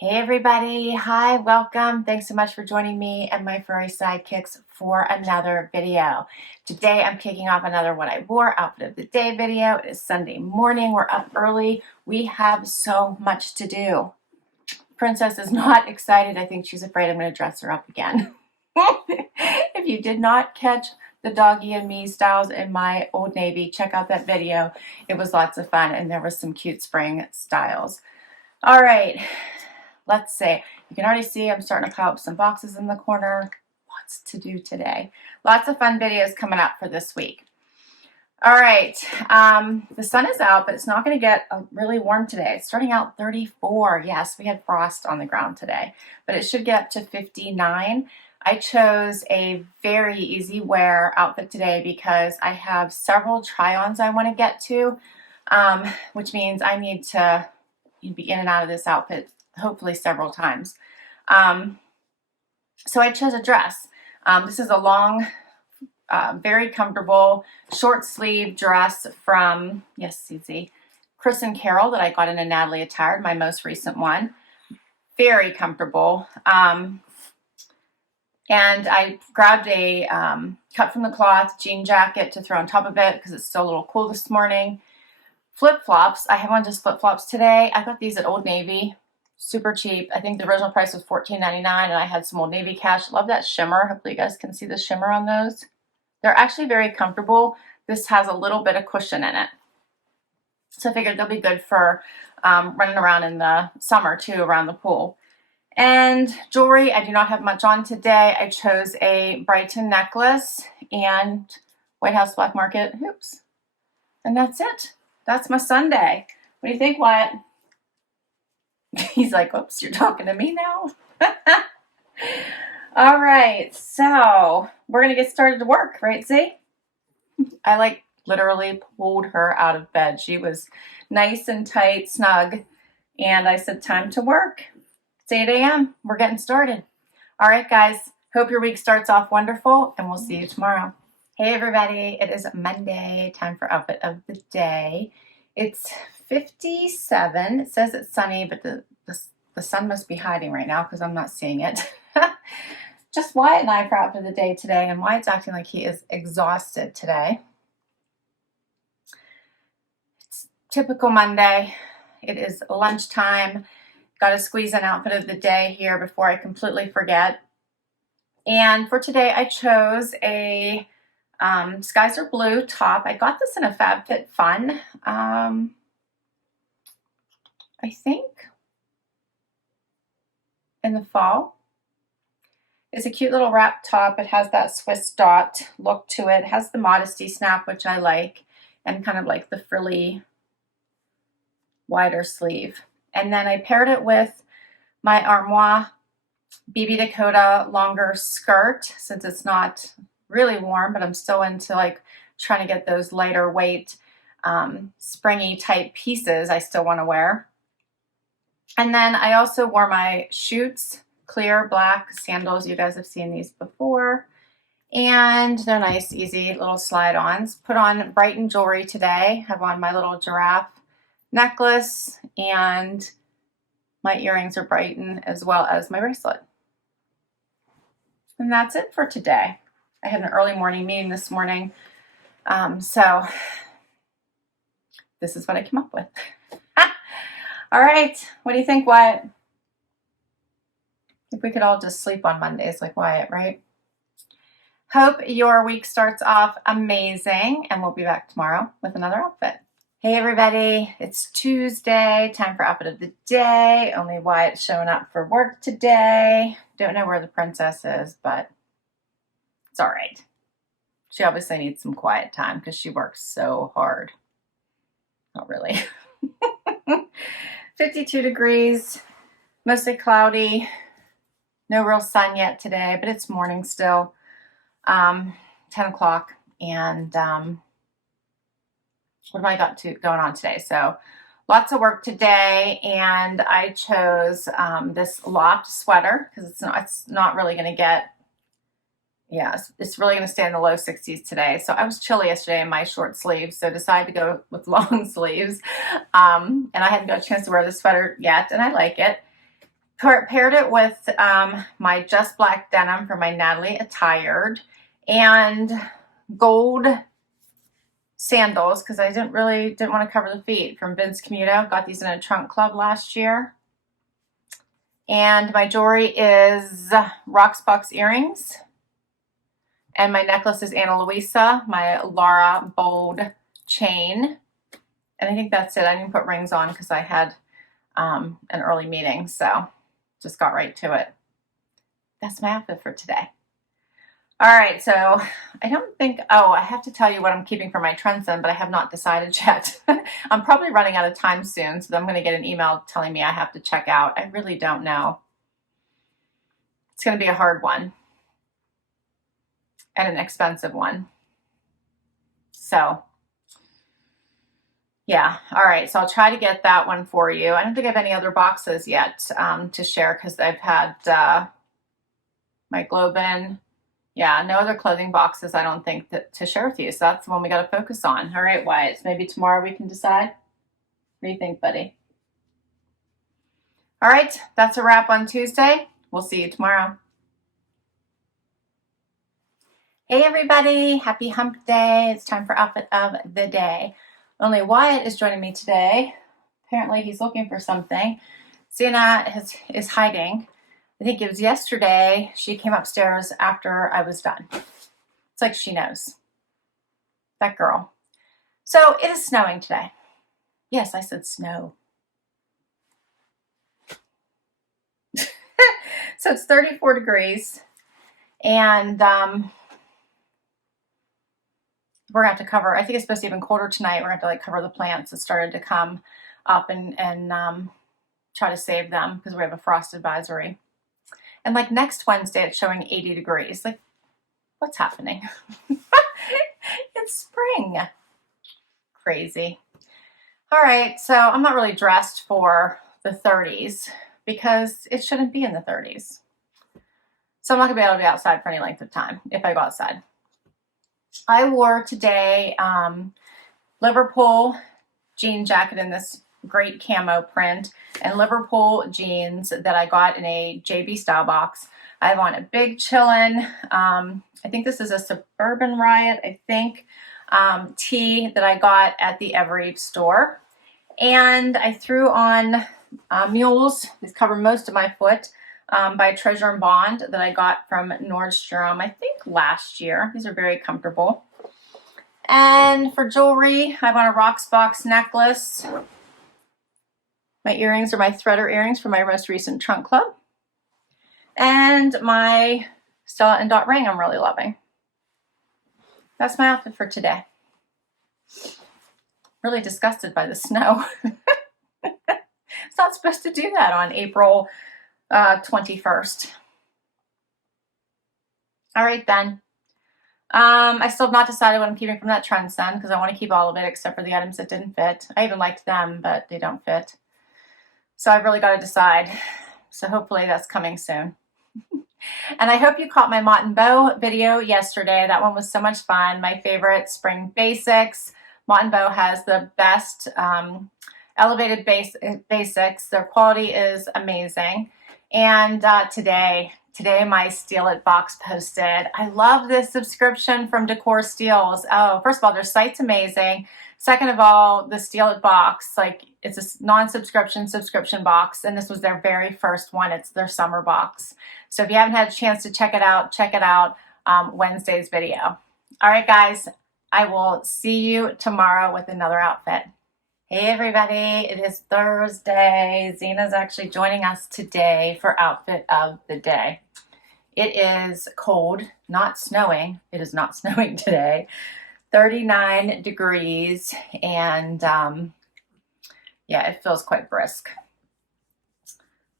Hey everybody, hi, welcome. Thanks so much for joining me and my furry sidekicks for another video. Today I'm kicking off another What I Wore Outfit of the Day video. It is Sunday morning, we're up early. We have so much to do. Princess is not excited. I think she's afraid I'm going to dress her up again. If you did not catch the doggy and me styles in my Old Navy, check out that video. It was lots of fun and there was some cute spring styles. All right. Let's see. You can already see I'm starting to pile up some boxes in the corner. Lots to do today. Lots of fun videos coming up for this week. All right. The sun is out, but it's not going to get really warm today. It's starting out 34. Yes, we had frost on the ground today, but it should get up to 59. I chose a very easy wear outfit today because I have several try-ons I want to get to, which means I need to be in and out of this outfit hopefully several times. So I chose a dress. This is a long, very comfortable short sleeve dress from, yes, Susie, Chris and Carol that I got in a Natalie Attired, my most recent one. Very comfortable. And I grabbed a cut from the cloth jean jacket to throw on top of it because it's still a little cool this morning. Flip-flops. I have on just flip-flops today. I got these at Old Navy. Super cheap. I think the original price was $14.99 and I had some Old Navy cash. Love that shimmer. Hopefully you guys can see the shimmer on those. They're actually very comfortable. This has a little bit of cushion in it. So I figured they'll be good for running around in the summer too around the pool. And jewelry, I do not have much on today. I chose a Brighton necklace and White House Black Market hoops. And that's it. That's my Sunday. What do you think, Wyatt? He's like, oops, you're talking to me now? All right, so we're going to get started to work, right, Z? I literally pulled her out of bed. She was nice and tight, snug, and I said, time to work. It's 8 a.m. We're getting started. All right, guys, hope your week starts off wonderful, and we'll see you tomorrow. Hey, everybody, it is Monday, time for Outfit of the Day. It's 57. It says it's sunny, but the sun must be hiding right now because I'm not seeing it. Just Wyatt and I for Outfit of the Day today, and Wyatt's acting like he is exhausted today. It's typical Monday. It is lunchtime. Got to squeeze an Outfit of the Day here before I completely forget. And for today, I chose a Skies Are Blue top. I got this in a FabFitFun. I think in the fall. It's a cute little wrap top. It has that Swiss dot look to it. It has the modesty snap, which I like, and kind of like the frilly wider sleeve. And then I paired it with my Armoire BB Dakota longer skirt since it's not really warm, but I'm still into like trying to get those lighter weight springy type pieces I still want to wear. And then I also wore my Schutz clear black sandals. You guys have seen these before. And they're nice, easy little slide-ons. Put on Brighton jewelry today. Have on my little giraffe necklace, and my earrings are Brighton as well as my bracelet. And that's it for today. I had an early morning meeting this morning. So this is what I came up with. All right, what do you think, Wyatt? If we could all just sleep on Mondays like Wyatt, right? Hope your week starts off amazing, and we'll be back tomorrow with another outfit. Hey everybody, it's Tuesday, time for Outfit of the Day. Only Wyatt's showing up for work today. Don't know where the princess is, but it's all right. She obviously needs some quiet time because she works so hard. Not really. 52 degrees, mostly cloudy, no real sun yet today, but it's morning still, 10 o'clock, and what have I got going on today? So lots of work today, and I chose this loft sweater because it's not really going to get, it's really going to stay in the low 60s today. So I was chilly yesterday in my short sleeves, so decided to go with long sleeves. And I hadn't got a chance to wear the sweater yet, and I like it. Paired it with my Just Black denim from my Natalie Attired and gold sandals because I didn't want to cover the feet from Vince Camuto. Got these in a trunk club last year. And my jewelry is Rocksbox earrings. And my necklace is Luisa, my Laura Bold chain. And I think that's it. I didn't put rings on because I had an early meeting, so just got right to it. That's my outfit for today. All right, so I don't think, oh, I have to tell you what I'm keeping for my Trendsend, but I have not decided yet. I'm probably running out of time soon, so I'm going to get an email telling me I have to check out. I really don't know. It's going to be a hard one and an expensive one. So, yeah. All right, so I'll try to get that one for you. I don't think I have any other boxes yet to share because I've had my Globin. Yeah, no other clothing boxes I don't think to share with you. So that's the one we got to focus on. All right, Wyatt, maybe tomorrow we can decide. What do you think, buddy? All right, that's a wrap on Tuesday. We'll see you tomorrow. Hey, everybody. Happy hump day. It's time for outfit of the day. Only Wyatt is joining me today. Apparently, he's looking for something. Sienna is hiding. I think it was yesterday, she came upstairs after I was done. It's like she knows. That girl. So it is snowing today. Yes, I said snow. So it's 34 degrees. And we're going to have to cover, I think it's supposed to be even colder tonight. We're going to have to cover the plants that started to come up and try to save them because we have a frost advisory. And like next Wednesday, it's showing 80 degrees. Like, what's happening? It's spring. Crazy. All right, so I'm not really dressed for the 30s because it shouldn't be in the 30s. So I'm not gonna be able to be outside for any length of time if I go outside. I wore today Liverpool jean jacket in this great camo print and Liverpool jeans that I got in a JB Stylebox. I have on a big chillin', I think this is a Suburban Riot, I think, tee that I got at the Every store. And I threw on mules, these cover most of my foot, by Treasure and Bond that I got from Nordstrom, I think last year. These are very comfortable. And for jewelry, I bought a Rocksbox necklace. My earrings are my threader earrings for my most recent trunk club. And my Stella Dot ring I'm really loving. That's my outfit for today. Really disgusted by the snow. It's not supposed to do that on April 21st. All right then. I still have not decided what I'm keeping from that Trendsend because I want to keep all of it except for the items that didn't fit. I even liked them, but they don't fit. So I've really got to decide. So hopefully that's coming soon. And I hope you caught my Mott Bow video yesterday. That one was so much fun. My favorite spring basics. Mott Bow has the best elevated basics. Their quality is amazing. And today my Steal It box posted. I love this subscription from Decor Steals. Oh, first of all, their site's amazing. Second of all, the Steal It box, like it's a non-subscription subscription box, and this was their very first one. It's their summer box. So if you haven't had a chance to check it out Wednesday's video. All right, guys, I will see you tomorrow with another outfit. Hey everybody, it is Thursday. Zena's actually joining us today for outfit of the day. It is cold, not snowing. It is not snowing today. 39 degrees and yeah, it feels quite brisk.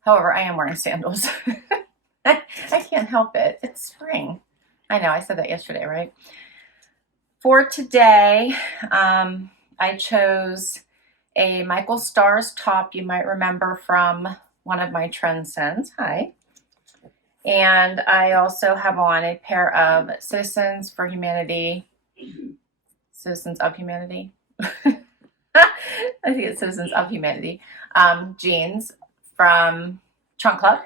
However, I am wearing sandals. I can't help it. It's spring. I know, I said that yesterday, right? For today, I chose a Michael Stars top you might remember from one of my Trendsends. Hi. And I also have on a pair of Citizens of Humanity. I think it's Citizens of Humanity jeans from trunk club.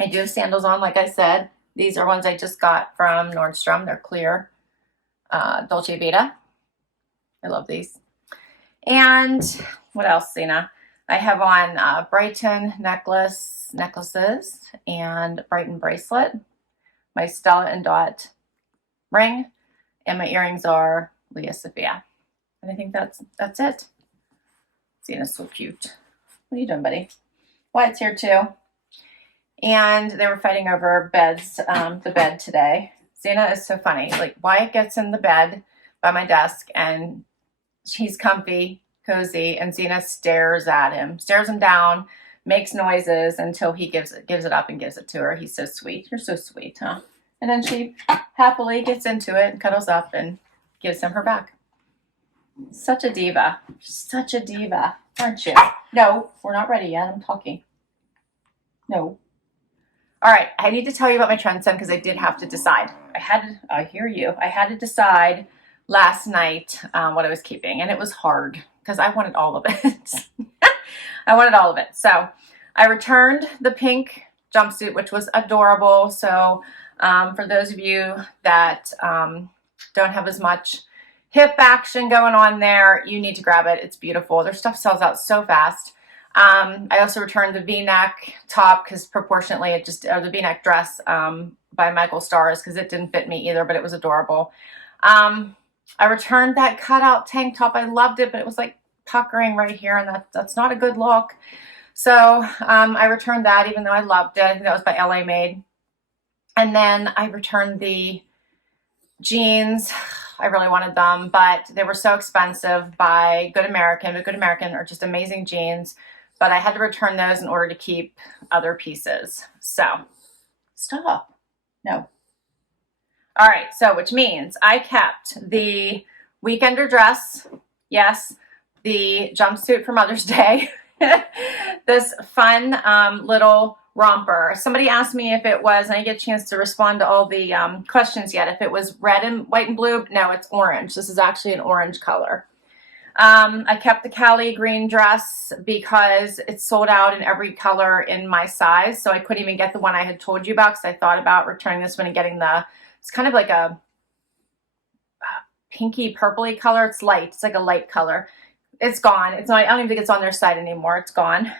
I do have sandals on, like I said. These are ones I just got from Nordstrom. They're clear. Dolce Vita. I love these. And what else, Zena? I have on Brighton necklaces and Brighton bracelet. My Stella Dot ring. And my earrings are Leah Sophia. And I think that's it. Zena's so cute. What are you doing, buddy? Wyatt's here too. And they were fighting over beds, the bed today. Zena is so funny. Like, Wyatt gets in the bed by my desk and he's comfy, cozy, and Zena stares at him, stares him down, makes noises until he gives it up and gives it to her. He's so sweet. You're so sweet, huh? And then she happily gets into it and cuddles up and gives him her back. Such a diva. Such a diva, aren't you? No, we're not ready yet. I'm talking. No. All right, I need to tell you about my Trendsend because I did have to decide. I hear you. I had to decide last night what I was keeping, and it was hard because I wanted all of it. I wanted all of it. So I returned the pink jumpsuit, which was adorable. So for those of you that don't have as much hip action going on there, you need to grab it. It's beautiful. Their stuff sells out so fast. I also returned the V-neck top because proportionately or the V-neck dress by Michael Stars because it didn't fit me either, but it was adorable. I returned that cutout tank top. I loved it, but it was like puckering right here, and that's not a good look. So I returned that even though I loved it. I think that was by LA Made. And then I returned the jeans. I really wanted them, but they were so expensive by Good American. But Good American are just amazing jeans. But I had to return those in order to keep other pieces. So, stop. No. All right, so which means I kept the weekender dress. Yes, the jumpsuit for Mother's Day. This fun little romper. Somebody asked me if it was, and I didn't get a chance to respond to all the questions yet, if it was red and white and blue. No, it's orange. This is actually an orange color. I kept the Cali green dress because it's sold out in every color in my size. So I couldn't even get the one I had told you about because I thought about returning this one and getting it's kind of like a pinky purpley color. It's light. It's like a light color. It's gone. It's not, I don't even think it's on their site anymore. It's gone.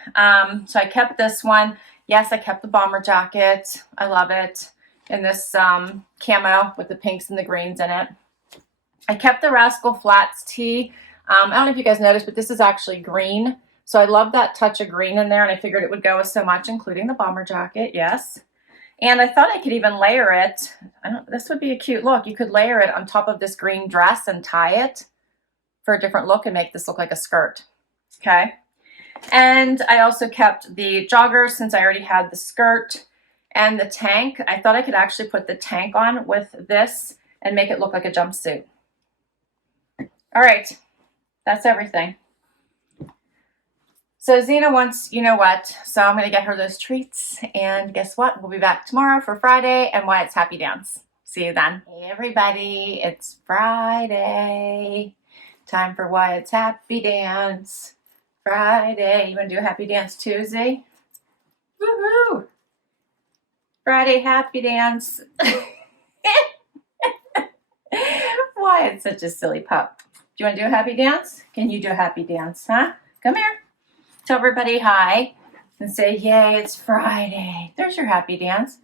So I kept this one. Yes, I kept the bomber jacket. I love it. In this camo with the pinks and the greens in it. I kept the Rascal Flats tee. I don't know if you guys noticed, but this is actually green. So I love that touch of green in there, and I figured it would go with so much, including the bomber jacket, yes. And I thought I could even layer it. This would be a cute look. You could layer it on top of this green dress and tie it for a different look and make this look like a skirt, okay? And I also kept the joggers since I already had the skirt and the tank. I thought I could actually put the tank on with this and make it look like a jumpsuit. All right. That's everything. So Zena wants, you know what, so I'm going to get her those treats. And guess what? We'll be back tomorrow for Friday and Wyatt's Happy Dance. See you then. Hey everybody, it's Friday. Time for Wyatt's Happy Dance. Friday. You want to do a happy dance too, Z? Woohoo! Friday Happy Dance. Wyatt's such a silly pup. Do you want to do a happy dance? Can you do a happy dance, huh? Come here. Tell everybody hi and say, yay, it's Friday. There's your happy dance.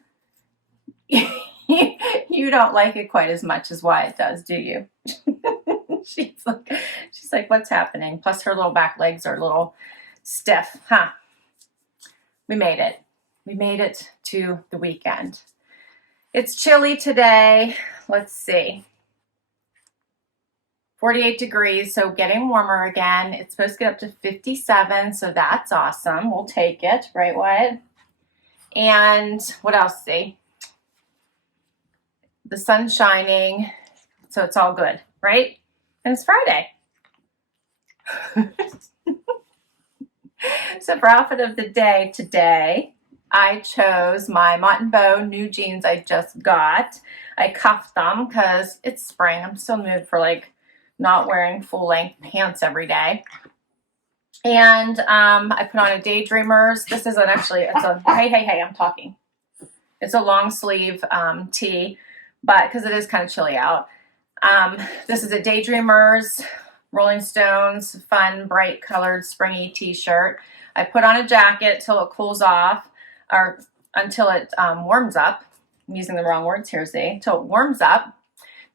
You don't like it quite as much as Wyatt does, do you? She's like, what's happening? Plus her little back legs are a little stiff, huh? We made it. We made it to the weekend. It's chilly today. Let's see. 48 degrees, so getting warmer again. It's supposed to get up to 57, so that's awesome. We'll take it, right, Wyatt? And what else, see? The sun's shining, so it's all good, right? And it's Friday. So for outfit of the day today, I chose my Mott Bow new jeans I just got. I cuffed them because it's spring. I'm still in the mood for like not wearing full-length pants every day. And I put on a Daydreamers. This isn't actually, it's a, hey, I'm talking. It's a long sleeve tee, but because it is kind of chilly out. This is a Daydreamers Rolling Stones fun bright colored springy t-shirt. I put on a jacket till it cools off, or until it warms up. I'm using the wrong words here, see? Till it warms up.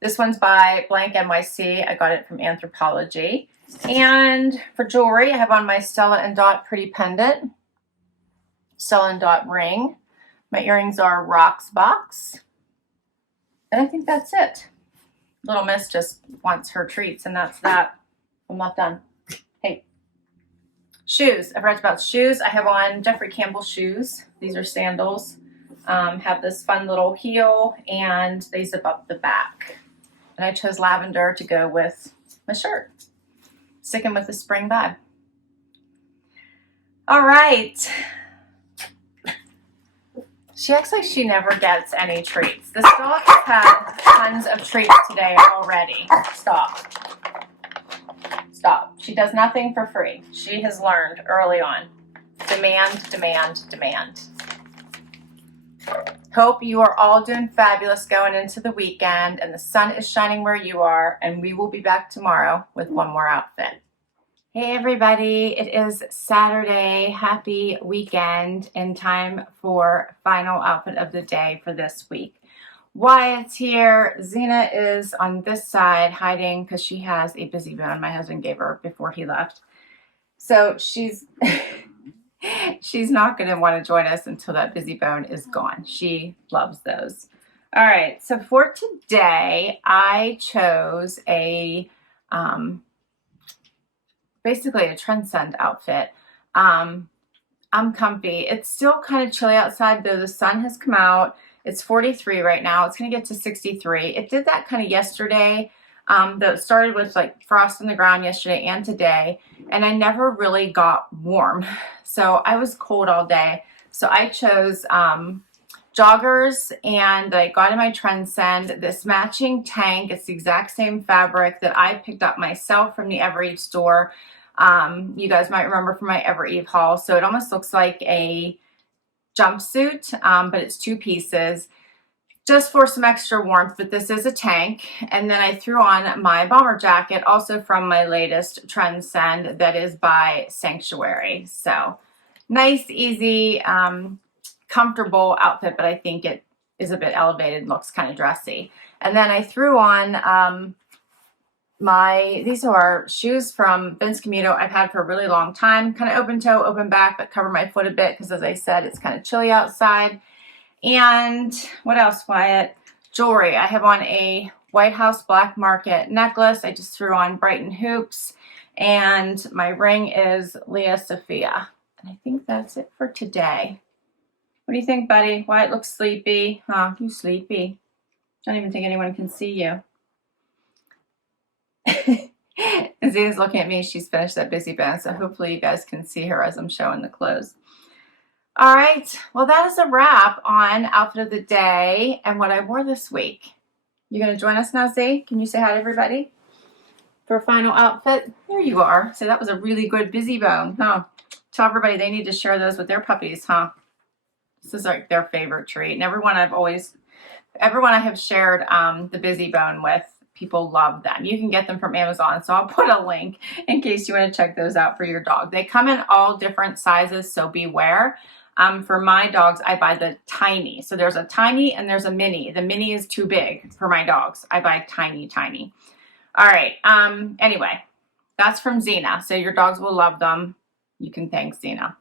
This one's by BlankNYC. I got it from Anthropologie. And for jewelry, I have on my Stella Dot pretty pendant, Stella Dot ring. My earrings are Rocksbox. And I think that's it. Little Miss just wants her treats, and that's that. I'm not done. Hey. Shoes. I forgot about shoes. I have on Jeffrey Campbell shoes. These are sandals. Have this fun little heel, and they zip up the back. And I chose lavender to go with my shirt. Sticking with the spring vibe. All right. She acts like she never gets any treats. This dog has had tons of treats today already. Stop. Stop. She does nothing for free. She has learned early on. Demand, demand, demand. Hope you are all doing fabulous going into the weekend, and the sun is shining where you are, and we will be back tomorrow with one more outfit. Hey everybody, it is Saturday. Happy weekend, and time for final outfit of the day for this week. Wyatt's here. Zena is on this side hiding because she has a busy bone my husband gave her before he left. So she's she's not going to want to join us until that busy bone is gone. She loves those. All right, so for today, I chose a basically a Trendsend outfit. I'm comfy. It's still kind of chilly outside, though the sun has come out. It's 43 right now. It's going to get to 63. It did that kind of yesterday. That started with like frost on the ground yesterday and today, and I never really got warm. So I was cold all day. So I chose joggers, and I got in my Trendsend this matching tank. It's the exact same fabric that I picked up myself from the Ever Eve store. You guys might remember from my Ever Eve haul. So it almost looks like a jumpsuit, but it's two pieces, just for some extra warmth, but this is a tank. And then I threw on my bomber jacket, also from my latest Trendsend, that is by Sanctuary. So nice, easy, comfortable outfit, but I think it is a bit elevated and looks kind of dressy. And then I threw on these are shoes from Vince Camuto I've had for a really long time, kind of open toe, open back, but cover my foot a bit because, as I said, it's kind of chilly outside. And what else, Wyatt? Jewelry. I have on a White House Black Market necklace. I just threw on Brighton hoops, and my ring is Leah Sophia. And I think that's it for today. What do you think, buddy? Wyatt looks sleepy. Huh? You sleepy? Don't even think anyone can see you. And Zena's looking at me. She's finished that busy band, so hopefully you guys can see her as I'm showing the clothes. All right, well, that is a wrap on outfit of the day and what I wore this week. You gonna join us now, Z? Can you say hi to everybody for a final outfit? There you are. So that was a really good busy bone, huh? Tell everybody they need to share those with their puppies, huh? This is like their favorite treat. And everyone I have shared the busy bone with, people love them. You can get them from Amazon, so I'll put a link in case you want to check those out for your dog. They come in all different sizes, so beware. For my dogs, I buy the tiny. So there's a tiny and there's a mini. The mini is too big for my dogs. I buy tiny, tiny. All right. Anyway, that's from Zena. So your dogs will love them. You can thank Zena.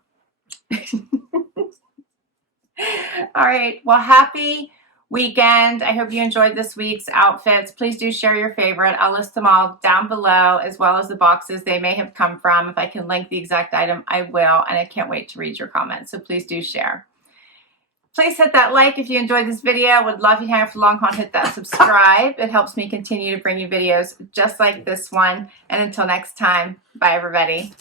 All right. Well, happy weekend. I hope you enjoyed this week's outfits. Please do share your favorite. I'll list them all down below, as well as the boxes they may have come from. If I can link the exact item, I will, and I can't wait to read your comments, so please do share. Please hit that like if you enjoyed this video. Would love you to hang out for the long haul. Hit that subscribe. It helps me continue to bring you videos just like this one. And until next time, bye everybody.